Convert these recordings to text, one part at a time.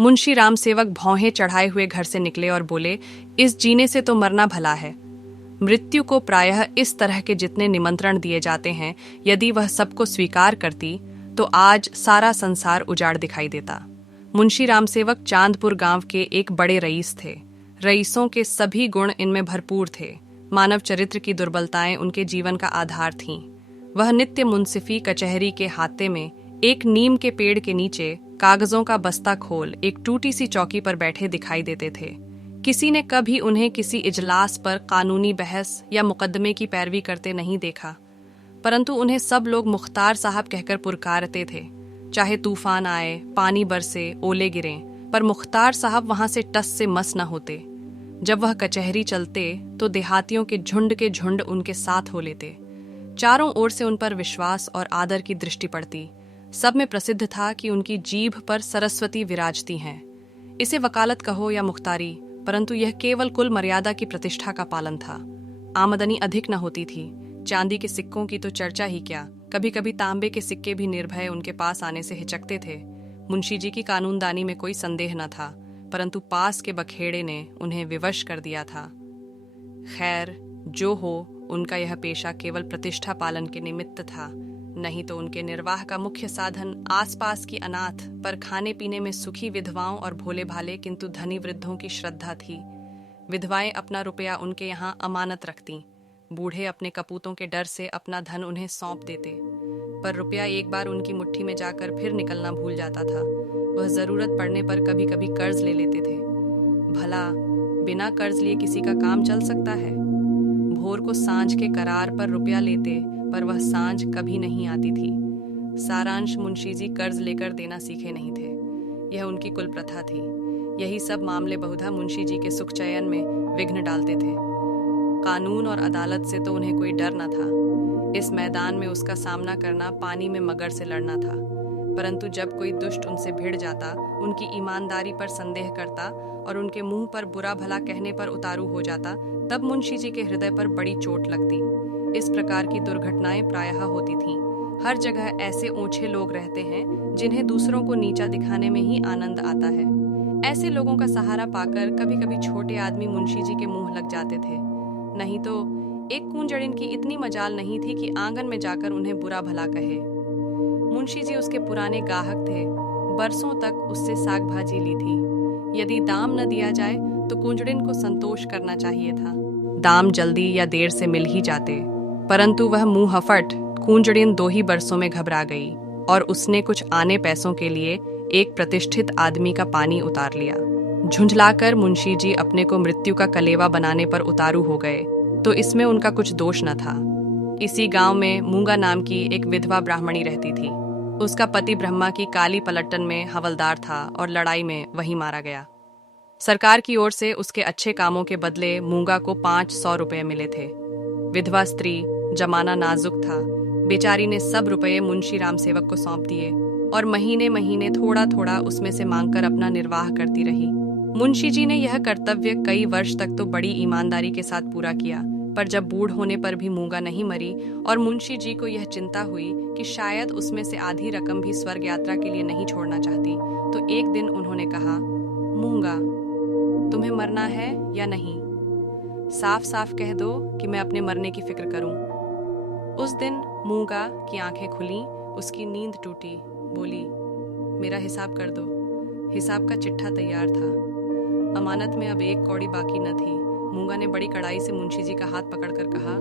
मुंशी राम सेवक भौहें चढ़ाए हुए घर से निकले और बोले, इस जीने से तो मरना भला है। मृत्यु को प्रायः इस तरह के जितने निमंत्रण दिए जाते हैं, यदि वह सबको स्वीकार करती तो आज सारा संसार उजाड़ दिखाई देता। मुंशी राम सेवक चांदपुर गांव के एक बड़े रईस थे। रईसों के सभी गुण इनमें भरपूर थे। मानव चरित्र की दुर्बलताएं उनके जीवन का आधार थीं। वह नित्य मुंसिफी कचहरी के हाते में एक नीम के पेड़ के नीचे कागजों का बस्ता खोल एक टूटी सी चौकी पर बैठे दिखाई देते थे। किसी ने कभी उन्हें किसी इजलास पर कानूनी बहस या मुकदमे की पैरवी करते नहीं देखा, परंतु उन्हें सब लोग मुख्तार साहब कहकर पुकारते थे। चाहे तूफान आए, पानी बरसे, ओले गिरें, पर मुख्तार साहब वहां से टस से मस न होते। जब वह कचहरी चलते तो देहातियों के झुंड उनके साथ हो लेते। चारों ओर से उन पर विश्वास और आदर की दृष्टि पड़ती। सब में प्रसिद्ध था कि उनकी जीभ पर सरस्वती विराजती हैं। इसे वकालत कहो या मुख्तारी, परंतु यह केवल कुल मर्यादा की प्रतिष्ठा का पालन था। आमदनी अधिक न होती थी। चांदी के सिक्कों की तो चर्चा ही क्या, कभी कभी तांबे के सिक्के भी निर्भय उनके पास आने से हिचकते थे। मुंशी जी की कानूनदानी में कोई संदेह न था, परंतु पास के बखेड़े ने उन्हें विवश कर दिया था। खैर, जो हो, उनका यह पेशा केवल प्रतिष्ठा पालन के निमित्त था, नहीं तो उनके निर्वाह का मुख्य साधन आसपास की अनाथ पर खाने पीने में सुखी विधवाओं और भोले भाले किंतु धनी वृद्धों की श्रद्धा थी। विधवाएं अपना रुपया उनके यहाँ अमानत रखतीं। बूढ़े अपने कपूतों के डर से अपना धन उन्हें सौंप देते, पर रुपया एक बार उनकी मुट्ठी में जाकर फिर निकलना भूल जाता था। वह जरूरत पड़ने पर कभी कभी कर्ज ले लेते थे। भला बिना कर्ज लिए किसी का काम चल सकता है? भोर को सांझ के करार पर रुपया लेते, पर वह सांझ कभी नहीं आती थी। सारांश, मुंशी जी कर्ज लेकर देना सीखे नहीं थे। यह उनकी कुल प्रथा थी। यही सब मामले बहुधा मुंशी जी के सुख चयन में विघ्न डालते थे। कानून और अदालत से तो उन्हें कोई डर न था। इस मैदान में उसका सामना करना पानी में मगर से लड़ना था। परंतु जब कोई दुष्ट उनसे भिड़ जाता, उनकी ईमानदारी पर संदेह करता और उनके मुंह पर बुरा भला कहने पर उतारू हो जाता, तब मुंशी जी के हृदय पर बड़ी चोट लगती। इस प्रकार की दुर्घटनाएं प्रायः होती थीं। हर जगह ऐसे ओछे लोग रहते हैं जिन्हें दूसरों को नीचा दिखाने में ही आनंद आता है। ऐसे लोगों का सहारा पाकर कभी कभी छोटे आदमी मुंशी जी के मुंह लग जाते थे। नहीं तो एक कूंजड़िन की इतनी मजाल नहीं थी कि आंगन में जाकर उन्हें बुरा भला कहे। मुंशी जी उसके पुराने गाहक थे। बरसों तक उससे साग भाजी ली थी। यदि दाम न दिया जाए तो कूंजड़िन को संतोष करना चाहिए था। दाम जल्दी या देर से मिल ही जाते, परंतु वह मुंह हफट कूंजड़िन 2 ही बरसों में घबरा गई और उसने कुछ आने पैसों के लिए एक प्रतिष्ठित आदमी का पानी उतार लिया। झुंझलाकर मुंशी जी अपने को मृत्यु का कलेवा बनाने पर उतारू हो गए, तो इसमें उनका कुछ दोष न था। इसी गांव में मूंगा नाम की एक विधवा ब्राह्मणी रहती थी। उसका पति ब्रह्मा की काली पलटन में हवलदार था और लड़ाई में वही मारा गया। सरकार की ओर से उसके अच्छे कामों के बदले मूंगा को 500 रुपये मिले थे। विधवा स्त्री, जमाना नाजुक था। बेचारी ने सब रुपये मुंशी राम सेवक को सौंप दिए और महीने महीने थोड़ा थोड़ा उसमें से मांगकर अपना निर्वाह करती रही। मुंशी जी ने यह कर्तव्य कई वर्ष तक तो बड़ी ईमानदारी के साथ पूरा किया, पर जब बूढ़ होने पर भी मूंगा नहीं मरी और मुंशी जी को यह चिंता हुई कि शायद उसमें से आधी रकम भी स्वर्ग यात्रा के लिए नहीं छोड़ना चाहती, तो एक दिन उन्होंने कहा, मूंगा, तुम्हें मरना है या नहीं? साफ साफ कह दो कि मैं अपने मरने की फिक्र करूं। उस दिन मूंगा की आंखें खुली, उसकी नींद टूटी। बोली, मेरा हिसाब कर दो। हिसाब का चिट्ठा तैयार था। अमानत में अब 1 कौड़ी बाकी न थी। मूंगा ने बड़ी कड़ाई से मुंशी जी का हाथ पकड़कर कहा,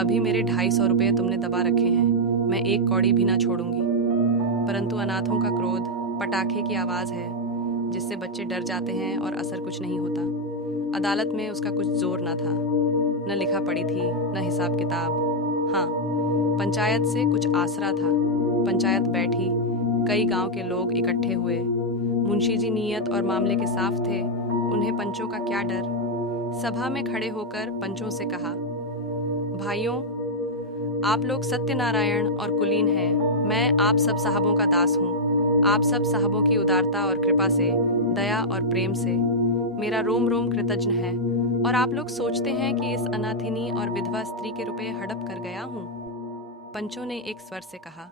अभी मेरे 250 रुपये तुमने दबा रखे हैं, मैं 1 कौड़ी भी ना छोड़ूंगी। परंतु अनाथों का क्रोध पटाखे की आवाज है, जिससे बच्चे डर जाते हैं और असर कुछ नहीं होता। अदालत में उसका कुछ जोर न था, न लिखा पड़ी थी, न हिसाब किताब। हाँ, पंचायत से कुछ आसरा था। पंचायत बैठी, कई गांव के लोग इकट्ठे हुए। मुंशी जी नीयत और मामले के साफ थे, उन्हें पंचों का क्या डर। सभा में खड़े होकर पंचों से कहा, भाइयों, आप लोग सत्यनारायण और कुलीन हैं। मैं आप सब साहबों का दास हूँ। आप सब साहबों की उदारता और कृपा से, दया और प्रेम से मेरा रोम रोम कृतज्ञ है, और आप लोग सोचते हैं कि इस अनाथिनी और विधवा स्त्री के रुपए हड़प कर गया हूँ। पंचों ने एक स्वर से कहा,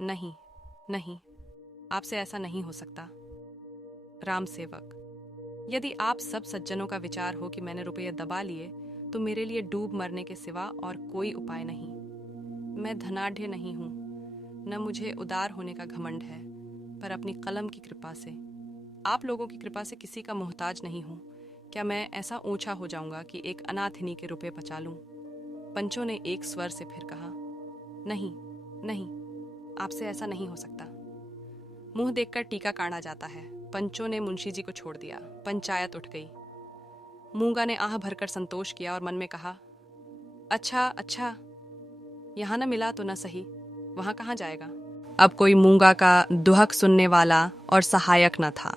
नहीं नहीं, आपसे ऐसा नहीं हो सकता। राम सेवक, यदि आप सब सज्जनों का विचार हो कि मैंने रुपये दबा लिए तो मेरे लिए डूब मरने के सिवा और कोई उपाय नहीं। मैं धनाढ्य नहीं हूँ, न मुझे उदार होने का घमंड है, पर अपनी कलम की कृपा से, आप लोगों की कृपा से किसी का मोहताज नहीं हूँ। क्या मैं ऐसा ऊंचा हो जाऊंगा कि एक अनाथिनी के रुपए पचा लूं? पंचों ने एक स्वर से फिर कहा, नहीं नहीं, आपसे ऐसा नहीं हो सकता। मुंह देखकर टीका काढ़ा जाता है। पंचों ने मुंशी जी को छोड़ दिया। पंचायत उठ गई। मूंगा ने आह भरकर संतोष किया और मन में कहा, अच्छा अच्छा, यहां न मिला तो न सही, वहां कहाँ जाएगा। अब कोई मूंगा का दुहक सुनने वाला और सहायक न था।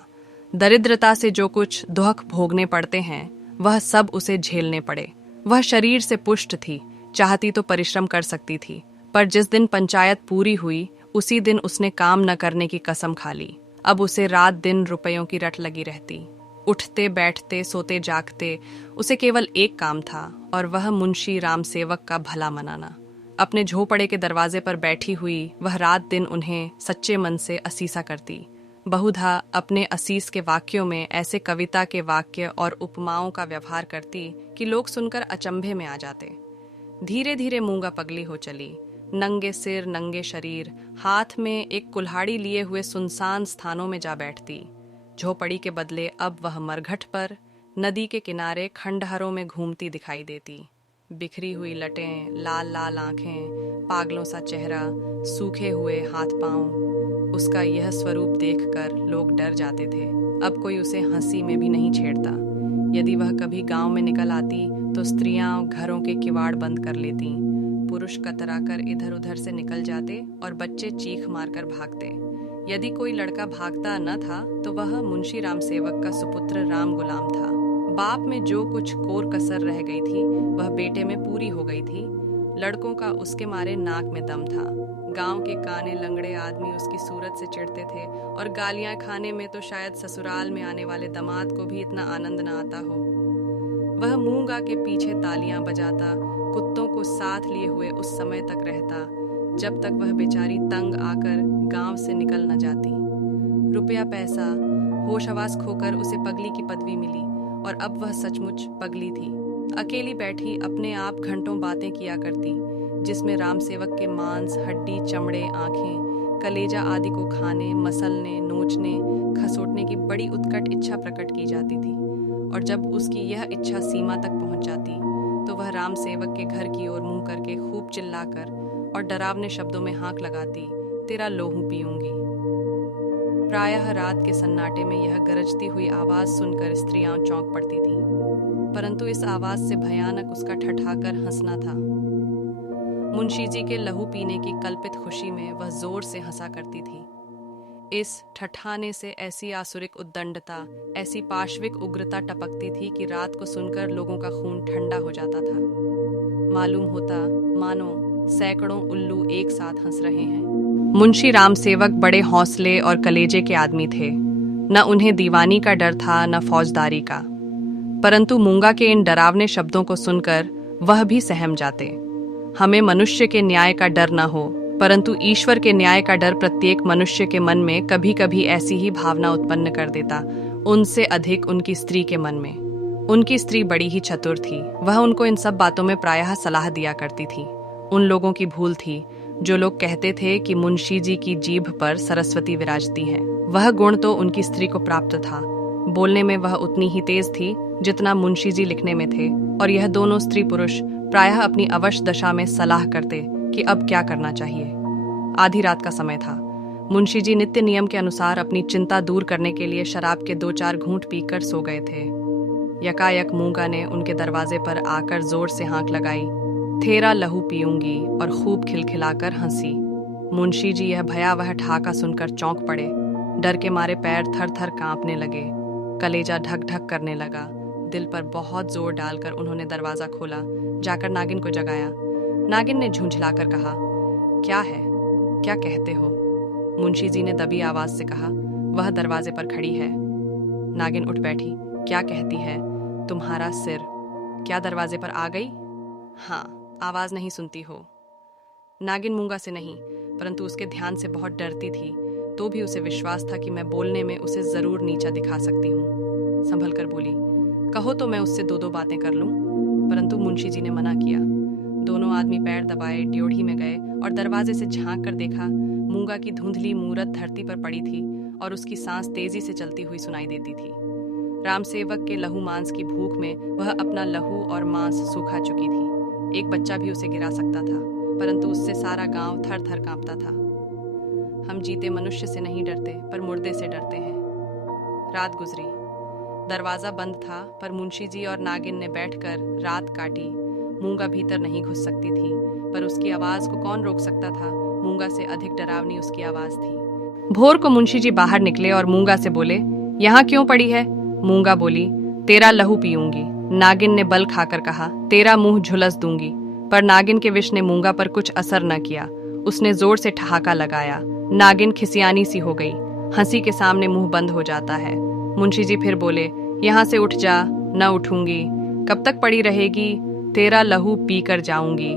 दरिद्रता से जो कुछ दुहक भोगने पड़ते हैं वह सब उसे झेलने पड़े। वह शरीर से पुष्ट थी, चाहती तो परिश्रम कर सकती थी, पर जिस दिन पंचायत पूरी हुई उसी दिन उसने काम न करने की कसम खा ली। अब उसे रात दिन रुपयों की रट लगी रहती। उठते बैठते सोते जागते उसे केवल एक काम था, और वह मुंशी राम सेवक का भला मनाना। अपने झोपड़े के दरवाजे पर बैठी हुई वह रात दिन उन्हें सच्चे मन से असीसा करती। बहुधा अपने असीस के वाक्यों में ऐसे कविता के वाक्य और उपमाओं का व्यवहार करती कि लोग सुनकर अचंभे में आ जाते। धीरे धीरे मूंगा पगली हो चली। नंगे सिर नंगे शरीर, हाथ में एक कुल्हाड़ी लिए हुए सुनसान स्थानों में जा बैठती। झोपड़ी के बदले अब वह मरघट पर, नदी के किनारे खंडहरों में घूमती दिखाई देती। बिखरी हुई लटें, लाल लाल आंखें, पागलों सा चेहरा, सूखे हुए हाथ पांव। उसका यह स्वरूप देखकर लोग डर जाते थे। अब कोई उसे हंसी में भी नहीं छेड़ता। यदि वह कभी गांव में निकल आती तो स्त्रियां घरों के किवाड़ बंद कर लेती। पुरुष कतराकर इधर उधर से निकल जाते और बच्चे चीख मारकर भागते। यदि कोई लड़का भागता न था तो वह मुंशी राम सेवक का सुपुत्र राम गुलाम था। बाप में जो कुछ कोर कसर रह गई थी वह बेटे में पूरी हो गई थी। लड़कों का उसके मारे नाक में दम था। गांव के काने लंगड़े आदमी उसकी सूरत से चिढ़ते थे, और गालियां खाने में तो शायद ससुराल में आने वाले दामाद को भी इतना आनंद न आता हो। वह मूंगा के पीछे तालियां बजाता, कुत्तों को साथ लिए हुए उस समय तक रहता जब तक वह बेचारी तंग आकर गांव से निकल न जाती। रुपया पैसा, होश हवास खोकर उसे पगली की पदवी मिली, और अब वह सचमुच पगली थी। अकेली बैठी अपने आप घंटों बातें किया करती, जिसमें राम सेवक के मांस, हड्डी, चमड़े, आंखें, कलेजा आदि को खाने, मसलने, नोचने, खसोटने की बड़ी उत्कट इच्छा प्रकट की जाती थी। और जब उसकी यह इच्छा सीमा तक पहुंच जाती तो वह राम सेवक के घर की ओर मुंह करके खूब चिल्लाकर और डरावने शब्दों में हांक लगाती, तेरा लोहू पीऊंगी। प्रायः रात के सन्नाटे में यह गरजती हुई आवाज सुनकर स्त्रियां चौंक पड़ती थीं, परंतु इस आवाज से भयानक उसका ठठाकर हंसना था। मुंशी जी के लहू पीने की कल्पित खुशी में वह जोर से हंसा करती थी। इस ठठाने से ऐसी आसुरिक उद्दंडता, ऐसी पाशविक उग्रता टपकती थी कि रात को सुनकर लोगों का खून ठंडा हो जाता था। मालूम होता मानो सैकड़ों उल्लू एक साथ हंस रहे हैं। मुंशी राम सेवक बड़े हौसले और कलेजे के आदमी थे। न उन्हें दीवानी का डर था न फौजदारी का, परंतु मूंगा के इन डरावने शब्दों को सुनकर वह भी सहम जाते। हमें मनुष्य के न्याय का डर न हो, परंतु ईश्वर के न्याय का डर प्रत्येक मनुष्य के मन में कभी कभी ऐसी ही भावना उत्पन्न कर देता, उनसे अधिक उनकी स्त्री के मन में। उनकी स्त्री बड़ी ही चतुर थी। वह उनको इन सब बातों में प्रायः सलाह दिया करती थी। उन लोगों की भूल थी जो लोग कहते थे कि मुंशी जी की जीभ पर सरस्वती विराजती है। वह गुण तो उनकी स्त्री को प्राप्त था। बोलने में वह उतनी ही तेज थी जितना मुंशी जी लिखने में थे, और यह दोनों स्त्री पुरुष प्रायः अपनी अवश दशा में सलाह करते कि अब क्या करना चाहिए। आधी रात का समय था। मुंशी जी नित्य नियम के अनुसार अपनी चिंता दूर करने के लिए शराब के 2-4 घूंट पीकर सो गए थे। यकायक मूंगा ने उनके दरवाजे पर आकर जोर से हांक लगाई, तेरा लहू पीऊंगी, और खूब खिलखिलाकर हंसी। मुंशी जी यह भयावह ठहाका सुनकर चौंक पड़े। डर के मारे पैर थर थर कांपने लगे, कलेजा ढक ढक करने लगा। दिल पर बहुत जोर डालकर उन्होंने दरवाजा खोला, जाकर नागिन को जगाया। नागिन ने झुंझलाकर कहा, क्या है, क्या कहते हो? मुंशी जी ने दबी आवाज से कहा, वह दरवाजे पर खड़ी है। नागिन उठ बैठी। क्या कहती है? तुम्हारा सिर। क्या दरवाजे पर आ गई? हाँ, आवाज नहीं सुनती हो? नागिन मूंगा से नहीं, परंतु उसके ध्यान से बहुत डरती थी। तो भी उसे विश्वास था कि मैं बोलने में उसे जरूर नीचा दिखा सकती हूँ। संभल कर बोली, कहो तो मैं उससे दो दो बातें कर लूं। परंतु मुंशी जी ने मना किया। दोनों आदमी पैर दबाए ड्योढ़ी में गए और दरवाजे से झांक कर देखा। मूंगा की धुंधली मूरत धरती पर पड़ी थी और उसकी सांस तेजी से चलती हुई सुनाई देती थी। रामसेवक के लहू मांस की भूख में वह अपना लहू और मांस सूखा चुकी थी। एक बच्चा भी उसे गिरा सकता था, परंतु उससे सारा गांव थर थर कांपता था। हम जीते मनुष्य से नहीं डरते, पर मुर्दे से डरते हैं। रात गुजरी। दरवाजा बंद था, पर मुंशी जी और नागिन ने बैठकर रात काटी। मूंगा भीतर नहीं घुस सकती थी, पर उसकी आवाज को कौन रोक सकता था। मूंगा से अधिक डरावनी उसकी आवाज थी। भोर को मुंशी जी बाहर निकले और मूंगा से बोले, यहाँ क्यों पड़ी है? मूंगा बोली, तेरा लहू पीऊंगी। नागिन ने बल खाकर कहा, तेरा मुंह झुलस दूंगी। पर नागिन के विष ने मूंगा पर कुछ असर न किया। उसने जोर से ठहाका लगाया। नागिन खिसियानी सी हो गई। हंसी के सामने मुंह बंद हो जाता है। मुंशी जी फिर बोले, यहाँ से उठ जा। न उठूंगी। कब तक पड़ी रहेगी? तेरा लहू पी कर जाऊंगी।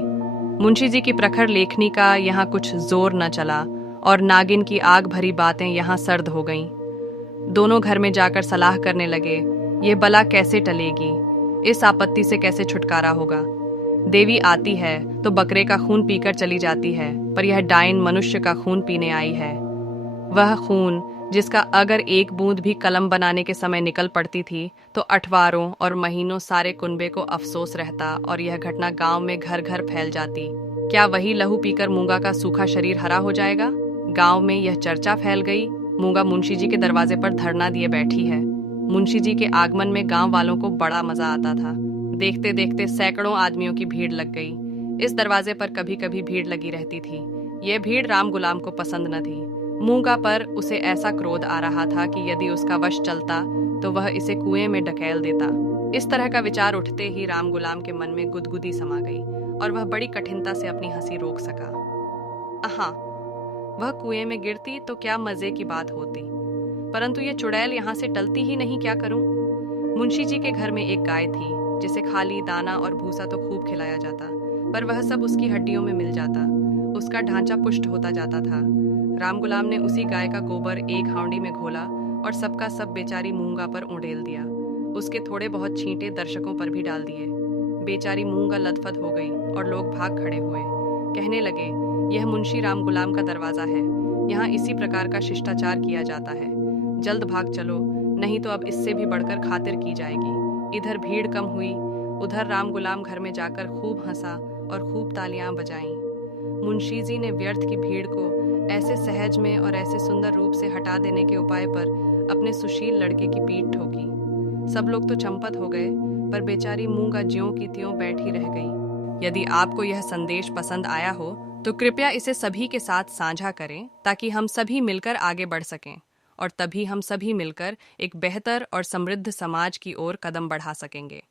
मुंशी जी की प्रखर लेखनी का यहाँ कुछ जोर न चला और नागिन की आग भरी बातें यहाँ सर्द हो गईं। दोनों घर में जाकर सलाह करने लगे, ये बला कैसे टलेगी, इस आपत्ति से कैसे छुटकारा होगा। देवी आती है तो बकरे का खून पीकर चली जाती है, पर यह डायन मनुष्य का खून पीने आई है। वह खून जिसका अगर एक बूंद भी कलम बनाने के समय निकल पड़ती थी तो अठवारों और महीनों सारे कुनबे को अफसोस रहता और यह घटना गांव में घर घर फैल जाती। क्या वही लहू पीकर मूंगा का सूखा शरीर हरा हो जाएगा? गांव में यह चर्चा फैल गई। मूंगा मुंशी जी के दरवाजे पर धरना दिए बैठी है। मुंशी जी के आगमन में गांव वालों को बड़ा मजा आता था। देखते देखते सैकड़ों आदमियों की भीड़ लग गई। इस दरवाजे पर कभी कभी भीड़ लगी रहती थी। यह भीड़ राम गुलाम को पसंद न थी। मूंगा पर उसे ऐसा क्रोध आ रहा था कि यदि उसका वश चलता तो वह इसे कुएं में ढकेल देता। इस तरह का विचार उठते ही राम गुलाम के मन में गुदगुदी समा गई और वह बड़ी कठिनता से अपनी हंसी रोक सका। हाँ, वह कुएं में गिरती तो क्या मजे की बात होती, परंतु ये चुड़ैल यहाँ से टलती ही नहीं। क्या करूं? मुंशी जी के घर में एक गाय थी जिसे खाली दाना और भूसा तो खूब खिलाया जाता, पर वह सब उसकी हड्डियों में मिल जाता। उसका ढांचा पुष्ट होता जाता था। राम गुलाम ने उसी गाय का गोबर एक हांडी में घोला और सबका सब बेचारी मूंगा पर उंडेल दिया। उसके थोड़े बहुत छींटे दर्शकों पर भी डाल दिए। बेचारी मूंगा लथपथ हो गई और लोग भाग खड़े हुए। कहने लगे, यह मुंशी राम गुलाम का दरवाजा है, यहाँ इसी प्रकार का शिष्टाचार किया जाता है। जल्द भाग चलो, नहीं तो अब इससे भी बढ़कर खातिर की जाएगी। इधर भीड़ कम हुई, उधर राम गुलाम घर में जाकर खूब हंसा और खूब तालियां बजाईं। मुंशी जी ने व्यर्थ की भीड़ को ऐसे सहज में और ऐसे सुंदर रूप से हटा देने के उपाय पर अपने सुशील लड़के की पीठ ठोकी। सब लोग तो चंपत हो गए, पर बेचारी मूंगा ज्यों की त्यों बैठी रह गई। यदि आपको यह संदेश पसंद आया हो तो कृपया इसे सभी के साथ साझा करें, ताकि हम सभी मिलकर आगे बढ़ सकें और तभी हम सभी मिलकर एक बेहतर और समृद्ध समाज की ओर कदम बढ़ा सकेंगे।